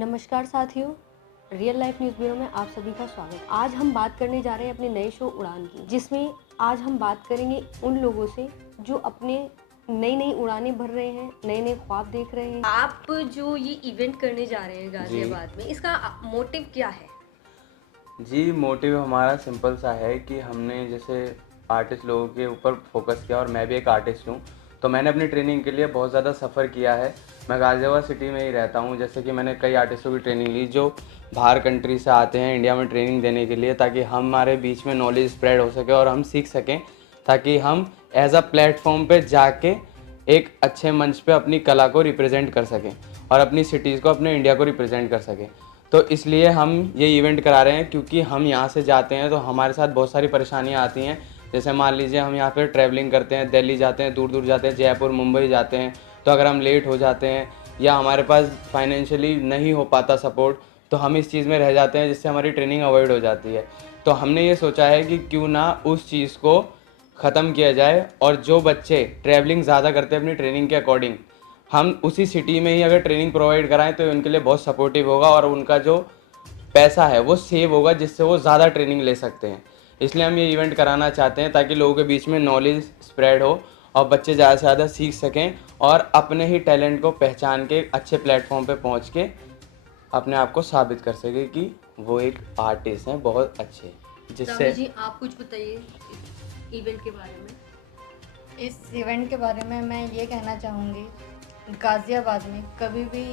नमस्कार साथियों, real life news bureau में आप सभी का स्वागत। आज हम बात करने जा रहे हैं अपने नए शो उड़ान की, जिसमें आज हम बात करेंगे उन लोगों से जो अपने नई नई उड़ानें भर रहे हैं, नए नए ख्वाब देख रहे हैं। आप जो ये इवेंट करने जा रहे हैं गाजियाबाद में, इसका मोटिव क्या है? जी, मोटिव हमारा सिंपल सा है कि हमने जैसे आर्टिस्ट लोगों के ऊपर फोकस किया और मैं भी एक आर्टिस्ट हूँ, तो मैंने अपनी ट्रेनिंग के लिए बहुत ज़्यादा सफ़र किया है। मैं गाज़ियाबाद सिटी में ही रहता हूँ, जैसे कि मैंने कई आर्टिस्टों की ट्रेनिंग ली जो बाहर कंट्री से आते हैं इंडिया में ट्रेनिंग देने के लिए, ताकि हमारे बीच में नॉलेज स्प्रेड हो सके और हम सीख सकें, ताकि हम एज़ अ प्लेटफॉर्म पे जाके एक अच्छे मंच पे अपनी कला को रिप्रेजेंट कर सकें और अपनी सिटीज़ को, अपने इंडिया को रिप्रेजेंट कर सकें। तो इसलिए हम ये इवेंट करा रहे हैं, क्योंकि हम यहाँ से जाते हैं तो हमारे साथ बहुत सारी परेशानियाँ आती हैं। जैसे मान लीजिए हम यहाँ पे ट्रैवलिंग करते हैं, दिल्ली जाते हैं, दूर दूर जाते हैं, जयपुर मुंबई जाते हैं, तो अगर हम लेट हो जाते हैं या हमारे पास फाइनेंशियली नहीं हो पाता सपोर्ट, तो हम इस चीज़ में रह जाते हैं, जिससे हमारी ट्रेनिंग अवॉइड हो जाती है। तो हमने ये सोचा है कि क्यों ना उस चीज़ को ख़त्म किया जाए, और जो बच्चे ट्रैवलिंग ज़्यादा करते हैं अपनी ट्रेनिंग के अकॉर्डिंग, हम उसी सिटी में ही अगर ट्रेनिंग प्रोवाइड कराएं तो उनके लिए बहुत सपोर्टिव होगा और उनका जो पैसा है वो सेव होगा, जिससे वो ज़्यादा ट्रेनिंग ले सकते हैं। इसलिए हम ये इवेंट कराना चाहते हैं, ताकि लोगों के बीच में नॉलेज स्प्रेड हो और बच्चे ज़्यादा से ज़्यादा सीख सकें और अपने ही टैलेंट को पहचान के अच्छे प्लेटफॉर्म पे पहुंच के अपने आप को साबित कर सके कि वो एक आर्टिस्ट हैं बहुत अच्छे, जिससे जी आप कुछ बताइए इस इवेंट के बारे में। इस इवेंट के बारे में मैं ये कहना चाहूँगी, गाज़ियाबाद में कभी भी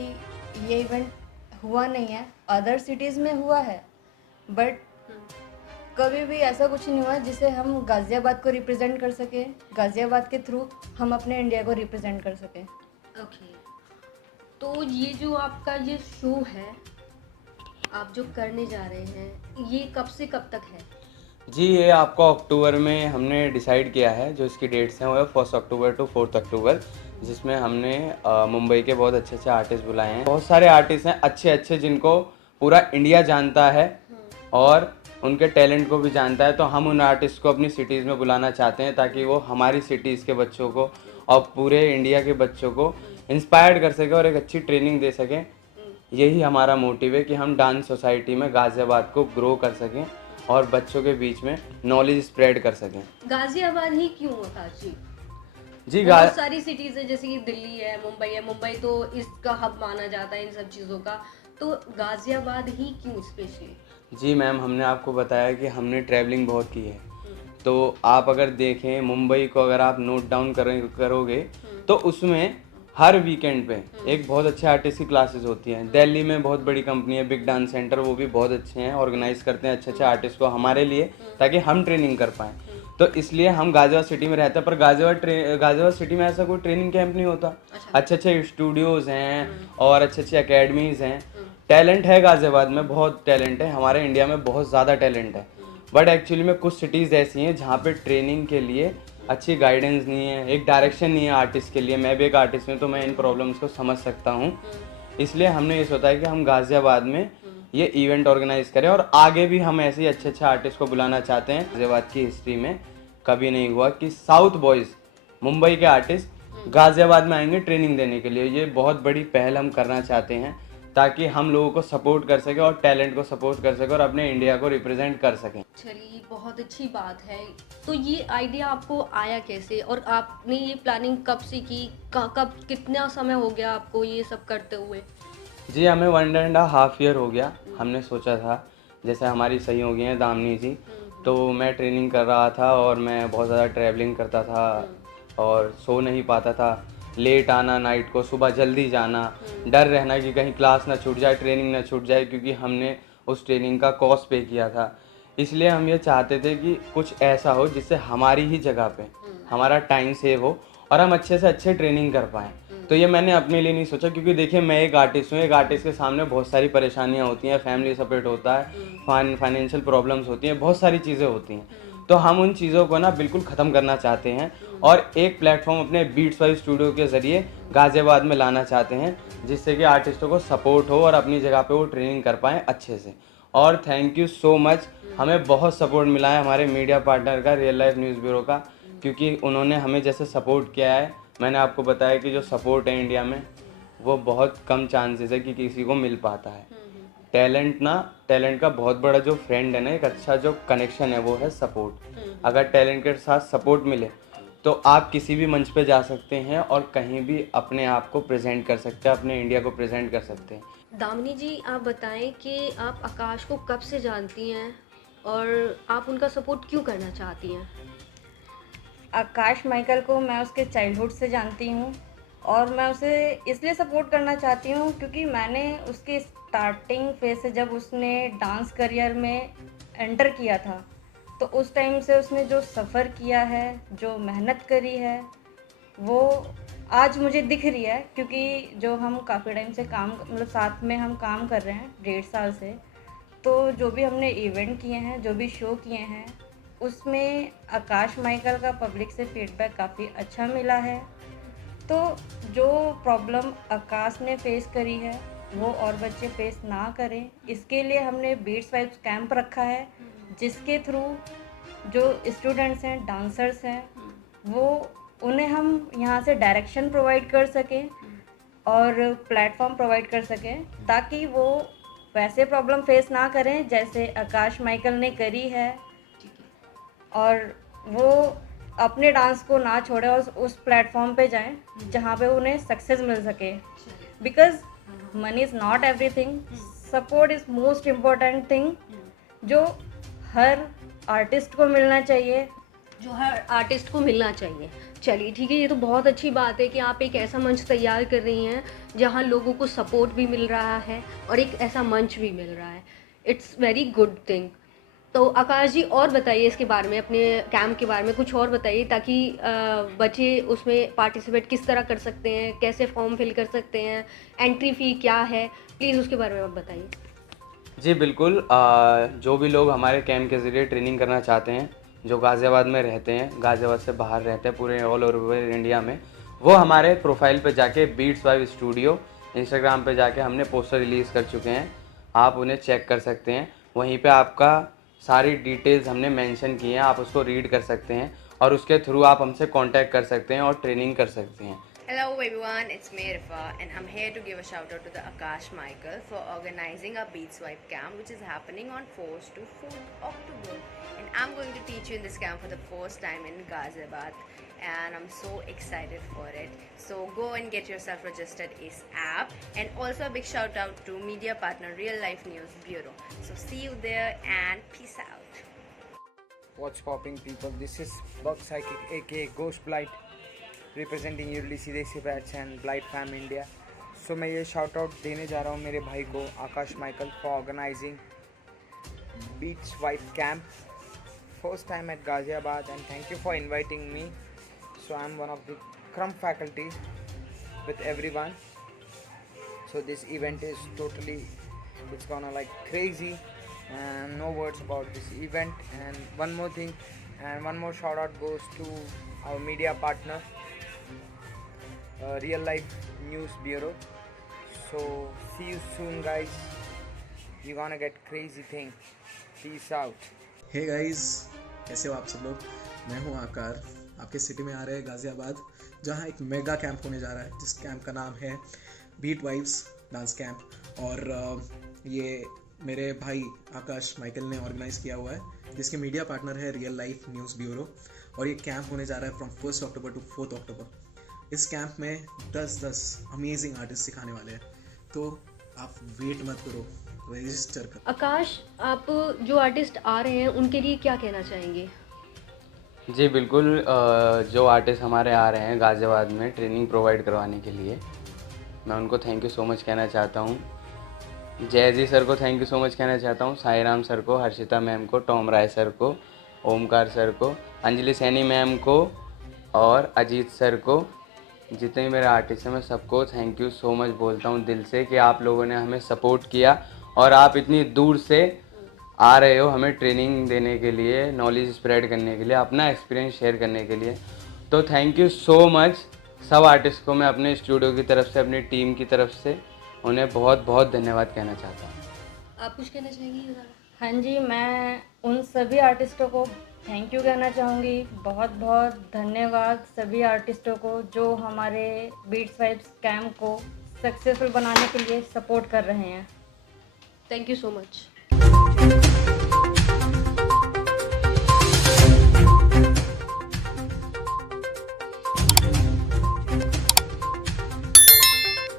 ये इवेंट हुआ नहीं है। अदर सिटीज़ में हुआ है, बट कभी भी ऐसा कुछ नहीं हुआ जिसे हम गाज़ियाबाद को रिप्रेजेंट कर सकें, गाज़ियाबाद के थ्रू हम अपने इंडिया को रिप्रेजेंट कर सकें। ओके, तो ये जो आपका ये शो है, आप जो करने जा रहे हैं, ये कब से कब तक है? जी, ये आपको अक्टूबर में हमने डिसाइड किया है। जो इसकी डेट्स हैं वो है 1 अक्टूबर टू 4 अक्टूबर, जिसमें हमने मुंबई के बहुत अच्छे अच्छे आर्टिस्ट बुलाए हैं। बहुत सारे आर्टिस्ट हैं अच्छे अच्छे, जिनको पूरा इंडिया जानता है और उनके टैलेंट को भी जानता है। तो हम उन आर्टिस्ट को अपनी सिटीज़ में बुलाना चाहते हैं, ताकि वो हमारी सिटीज़ के बच्चों को और पूरे इंडिया के बच्चों को इंस्पायर्ड कर सकें और एक अच्छी ट्रेनिंग दे सकें। यही हमारा मोटिव है कि हम डांस सोसाइटी में गाज़ियाबाद को ग्रो कर सकें और बच्चों के बीच में नॉलेज स्प्रेड कर सकें। गाजियाबाद ही क्यों आकाश जी? जी, बहुत सारी सिटीज है, जैसे कि दिल्ली है, मुंबई तो इसका हब माना जाता है इन सब चीज़ों का, तो गाजियाबाद ही क्यों स्पेशली? जी मैम, हमने आपको बताया कि हमने ट्रैवलिंग बहुत की है। तो आप अगर देखें मुंबई को, अगर आप नोट डाउन करोगे तो उसमें हर वीकेंड पे एक बहुत अच्छे आर्टिस्ट की क्लासेस होती हैं। दिल्ली में बहुत बड़ी कंपनी है बिग डांस सेंटर, वो भी बहुत अच्छे हैं, ऑर्गेनाइज करते हैं अच्छे अच्छे आर्टिस्ट को हमारे लिए, ताकि हम ट्रेनिंग कर पाएँ। तो इसलिए हम गाज़ियाबाद सिटी में रहते हैं, पर गाज़ियाबाद सिटी में ऐसा कोई ट्रेनिंग कैंप नहीं होता। अच्छे अच्छे स्टूडियोज़ हैं और अच्छे अच्छे अकेडमीज़ हैं। टैलेंट है गाज़ियाबाद में, बहुत टैलेंट है, हमारे इंडिया में बहुत ज़्यादा टैलेंट है। बट एक्चुअली में कुछ सिटीज़ ऐसी हैं जहाँ पे ट्रेनिंग के लिए अच्छी गाइडेंस नहीं है, एक डायरेक्शन नहीं है आर्टिस्ट के लिए। मैं भी एक आर्टिस्ट हूँ, तो मैं इन प्रॉब्लम्स को समझ सकता हूँ। इसलिए हमने ये सोचा है कि हम गाज़ियाबाद में ये इवेंट ऑर्गेनाइज करें, और आगे भी हम ऐसे ही अच्छे अच्छे आर्टिस्ट को बुलाना चाहते हैं। गाज़ियाबाद की हिस्ट्री में कभी नहीं हुआ कि साउथ बॉयज़, मुंबई के आर्टिस्ट गाज़ियाबाद में आएंगे ट्रेनिंग देने के लिए। ये बहुत बड़ी पहल हम करना चाहते हैं, ताकि हम लोगों को सपोर्ट कर सकें और टैलेंट को सपोर्ट कर सकें और अपने इंडिया को रिप्रेजेंट कर सकें। चलिए, बहुत अच्छी बात है। तो ये आइडिया आपको आया कैसे, और आपने ये प्लानिंग कब से की? कब, कितना समय हो गया आपको ये सब करते हुए? जी, हमें 1.5 ईयर हो गया। हमने सोचा था, जैसे हमारी सहयोगी हैं दामिनी जी, तो मैं ट्रेनिंग कर रहा था और मैं बहुत ज़्यादा ट्रैवलिंग करता था और सो नहीं पाता था। लेट आना नाइट को, सुबह जल्दी जाना, डर रहना कि कहीं क्लास ना छूट जाए, ट्रेनिंग ना छूट जाए, क्योंकि हमने उस ट्रेनिंग का कॉस्ट पे किया था। इसलिए हम ये चाहते थे कि कुछ ऐसा हो जिससे हमारी ही जगह पे हमारा टाइम सेव हो और हम अच्छे से अच्छे ट्रेनिंग कर पाएँ। तो ये मैंने अपने लिए नहीं सोचा, क्योंकि देखिए मैं एक आर्टिस्ट हूँ, एक आर्टिस्ट के सामने बहुत सारी परेशानियाँ होती हैं, फैमिली सपोर्ट होता है, फाइनेंशियल प्रॉब्लम्स होती हैं, बहुत सारी चीज़ें होती हैं। तो हम उन चीज़ों को ना बिल्कुल ख़त्म करना चाहते हैं और एक प्लेटफॉर्म अपने बीट्स वाइज स्टूडियो के ज़रिए गाज़ियाबाद में लाना चाहते हैं, जिससे कि आर्टिस्टों को सपोर्ट हो और अपनी जगह पे वो ट्रेनिंग कर पाएँ अच्छे से। और थैंक यू सो मच, हमें बहुत सपोर्ट मिला है हमारे मीडिया पार्टनर का, रियल लाइफ न्यूज़ ब्यूरो का, क्योंकि उन्होंने हमें जैसे सपोर्ट किया है, मैंने आपको बताया कि जो सपोर्ट है इंडिया में वो बहुत कम चांसेस है कि किसी को मिल पाता है। टैलेंट का बहुत बड़ा जो फ्रेंड है ना, एक अच्छा जो कनेक्शन है वो है सपोर्ट। अगर टैलेंट के साथ सपोर्ट मिले तो आप किसी भी मंच पे जा सकते हैं और कहीं भी अपने आप को प्रेजेंट कर सकते हैं, अपने इंडिया को प्रेजेंट कर सकते हैं। दामिनी जी, आप बताएं कि आप आकाश को कब से जानती हैं और आप उनका सपोर्ट क्यों करना चाहती हैं? आकाश माइकल को मैं उसके चाइल्डहुड से जानती हूँ और मैं उसे इसलिए सपोर्ट करना चाहती हूँ क्योंकि मैंने उसके स्टार्टिंग फेज से, जब उसने डांस करियर में एंटर किया था, तो उस टाइम से उसने जो सफ़र किया है, जो मेहनत करी है, वो आज मुझे दिख रही है। क्योंकि जो हम काफ़ी टाइम से काम, मतलब साथ में हम काम कर रहे हैं 1.5 साल से, तो जो भी हमने इवेंट किए हैं, जो भी शो किए हैं, उसमें आकाश माइकल का पब्लिक से फीडबैक काफ़ी अच्छा मिला है। तो जो प्रॉब्लम आकाश ने फेस करी है वो और बच्चे फेस ना करें, इसके लिए हमने बीट्स वाइब्स कैंप रखा है, जिसके थ्रू जो स्टूडेंट्स हैं, डांसर्स हैं, वो उन्हें हम यहाँ से डायरेक्शन प्रोवाइड कर सकें और प्लेटफॉर्म प्रोवाइड कर सकें, ताकि वो वैसे प्रॉब्लम फेस ना करें जैसे आकाश माइकल ने करी है, और वो अपने डांस को ना छोड़े और उस प्लेटफॉर्म पे जाएं जहाँ पे उन्हें सक्सेस मिल सके। Because money is not everything, support is most important thing, जो हर आर्टिस्ट को मिलना चाहिए। जो हर आर्टिस्ट को मिलना चाहिए। चलिए ठीक है, ये तो बहुत अच्छी बात है कि आप एक ऐसा मंच तैयार कर रही हैं जहाँ लोगों को सपोर्ट भी मिल रहा है और एक ऐसा मंच भी मिल रहा है। It's very good thing. तो आकाश जी, और बताइए इसके बारे में, अपने कैंप के बारे में कुछ और बताइए, ताकि बच्चे उसमें पार्टिसिपेट किस तरह कर सकते हैं, कैसे फॉर्म फिल कर सकते हैं, एंट्री फ़ी क्या है, प्लीज़ उसके बारे में आप बताइए। जी बिल्कुल, जो भी लोग हमारे कैंप के ज़रिए ट्रेनिंग करना चाहते हैं, जो गाज़ियाबाद में रहते हैं, गाज़ियाबाद से बाहर रहते हैं, पूरे ऑल ओवर इंडिया में, वो हमारे प्रोफाइल पे जाके बीट्स वाइब स्टूडियो इंस्टाग्राम पे जाके हमने पोस्टर रिलीज़ कर चुके हैं, आप उन्हें चेक कर सकते हैं। वहीं पे आपका सारी डिटेल्स हमने मेंशन की हैं, आप उसको रीड कर सकते हैं और उसके थ्रू आप हमसे कांटेक्ट कर सकते हैं और ट्रेनिंग कर सकते हैं। Hello everyone, it's me Rifa and I'm here to give a shout out to the Akash Michael for organizing a Beat Swipe camp which is happening on 1st to 4th October, and I'm going to teach you in this camp for the first time in Ghaziabad and I'm so excited for it. So go and get yourself registered ASAP, and also a big shout out to media partner Real Life News Bureau. So see you there and peace out. What's popping people, this is Bug Psychic aka Ghost Blight representing UDC desi batch and Blight fam India. So मैं ये shout out देने जा रहा हूँ मेरे भाई को Akash Michael for organizing beats vibe camp first time at Ghaziabad, and thank you for inviting me. So I am one of the क्रम faculty with everyone. So this event is totally, it's gonna like crazy, and no words about this event. And one more thing, and one more shout out goes to our media partner Real Life News Bureau. So see you soon guys, you're gonna get crazy thing. Peace out. Hey guys, कैसे हो आप सब लोग। मैं हूं आकार, आपके city में आ रहे हैं गाज़ियाबाद, जहां एक मेगा कैंप होने जा रहा है, जिस कैंप का नाम है बीट वाइब्स डांस कैंप। और ये मेरे भाई आकाश माइकल ने ऑर्गेनाइज़ किया हुआ है, जिसके मीडिया पार्टनर है रियल लाइफ न्यूज़ ब्यूरो। और ये कैंप होने जा रहा है फ्रॉम 1 अक्टूबर टू 4 अक्टूबर। इस कैंप में 10 अमेजिंग आर्टिस्ट सिखाने वाले हैं, तो आप वेट मत करो, रजिस्टर करो। आकाश, आप जो आर्टिस्ट आ रहे हैं उनके लिए क्या कहना चाहेंगे? जी बिल्कुल, जो आर्टिस्ट हमारे आ रहे हैं गाज़ियाबाद में ट्रेनिंग प्रोवाइड करवाने के लिए, मैं उनको थैंक यू सो मच कहना चाहता हूँ। जयजी सर को थैंक यू सो मच कहना चाहता हूँ, साई राम सर को, हर्षिता मैम को, टॉम राय सर को, ओमकार सर को, अंजलि सैनी मैम को और अजीत सर को। जितने भी मेरे आर्टिस्ट हैं मैं सबको थैंक यू सो मच बोलता हूँ दिल से कि आप लोगों ने हमें सपोर्ट किया और आप इतनी दूर से आ रहे हो हमें ट्रेनिंग देने के लिए, नॉलेज स्प्रेड करने के लिए, अपना एक्सपीरियंस शेयर करने के लिए। तो थैंक यू सो मच सब आर्टिस्ट को। मैं अपने स्टूडियो की तरफ से, अपनी टीम की तरफ से उन्हें बहुत बहुत धन्यवाद कहना चाहता हूँ। आप कुछ कहना चाहेंगी? हाँ जी, मैं उन सभी आर्टिस्टों को थैंक यू कहना चाहूँगी। बहुत बहुत धन्यवाद सभी आर्टिस्टों को जो हमारे बीट्स वाइब्स कैंप को सक्सेसफुल बनाने के लिए सपोर्ट कर रहे हैं। Thank you so much.